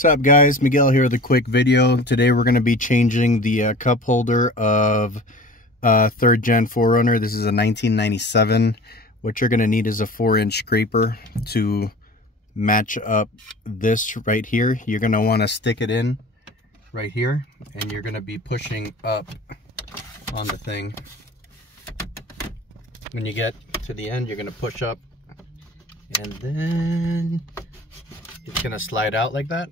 What's up guys, Miguel here with a quick video. Today we're going to be changing the cup holder of 3rd gen 4runner. This is a 1997. What you're going to need is a 4-inch scraper to match up this right here. You're going to want to stick it in right here and you're going to be pushing up on the thing. When you get to the end, you're going to push up and then it's going to slide out like that.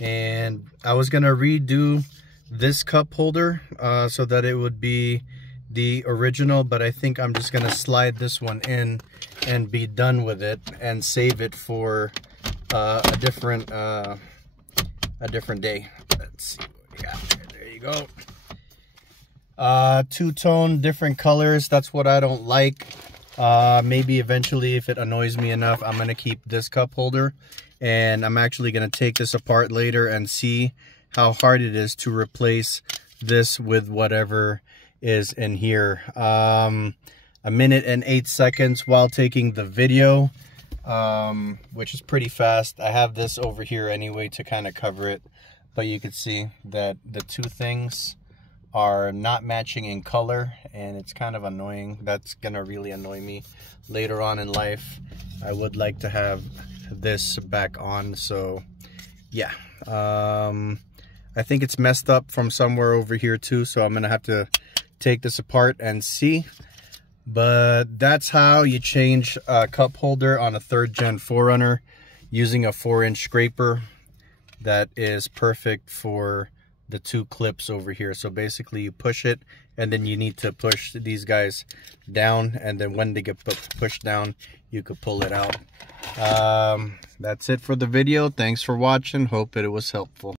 And I was going to redo this cup holder so that it would be the original, but I think I'm just going to slide this one in and be done with it and save it for a different day. Let's see what we got here. There you go. Two-tone, different colors. That's what I don't like. Maybe eventually, if it annoys me enough, I'm going to keep this cup holder. And I'm actually going to take this apart later and see how hard it is to replace this with whatever is in here. 1 minute and 8 seconds while taking the video, which is pretty fast. I have this over here anyway to kind of cover it, but you can see that the two things are not matching in color and it's kind of annoying. That's gonna really annoy me later on in life. I would like to have this back on. So yeah, I think it's messed up from somewhere over here too, so I'm gonna have to take this apart and see. But that's how you change a cup holder on a 3rd gen 4runner using a 4-inch scraper. That is perfect for the two clips over here. So basically you push it and then you need to push these guys down, and then when they get pushed down you could pull it out. That's it for the video. Thanks for watching. Hope it was helpful.